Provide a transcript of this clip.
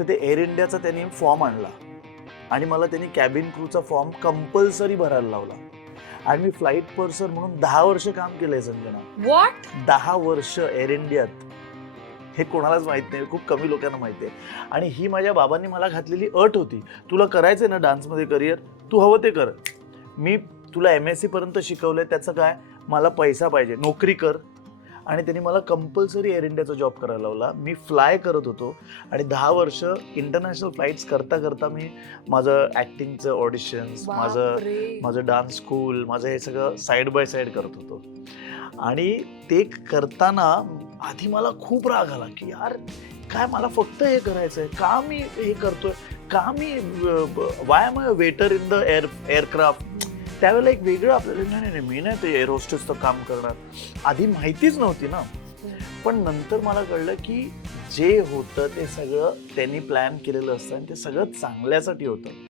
तर ते एअर इंडियाचा त्यांनी फॉर्म आणला. आणि मला त्यांनी कॅबिन क्रूचा फॉर्म कंपल्सरी भरायला लावला. आणि मी फ्लाईट पर्सन म्हणून दहा वर्ष काम केलंय संजना. व्हॉट दहा वर्ष एअर इंडियात हे कोणालाच माहीत नाही खूप कमी लोकांना माहिती आहे. आणि ही माझ्या बाबांनी मला घातलेली अट होती. तुला करायचंय ना डान्समध्ये करिअर तू हवं ते कर. मी तुला एम एस सी पर्यंत शिकवलंय त्याचं काय? मला पैसा पाहिजे. नोकरी कर. आणि त्यांनी मला कंपल्सरी एअर इंडियाचा जॉब करायला लावला. मी फ्लाय करत होतो आणि दहा वर्ष इंटरनॅशनल फ्लाईट्स करता करता मी माझं ॲक्टिंगचं ऑडिशन्स माझं माझं डान्स स्कूल माझं हे सगळं साईड बाय साईड करत होतो. आणि ते करताना आधी मला खूप राग आला की यार काय मला फक्त हे करायचंय? का मी हे करतोय? का मी why am waiter in the air aircraft त्यावेळेला एक वेगळं आपल्याला नाही नाही, नाही मी नाही ते एअर होस्टेसचं काम करणार. आधी माहितीच नव्हती ना. पण नंतर मला कळलं की जे होतं ते सगळं त्यांनी प्लॅन केलेलं असतं आणि ते सगळं चांगल्यासाठी होतं.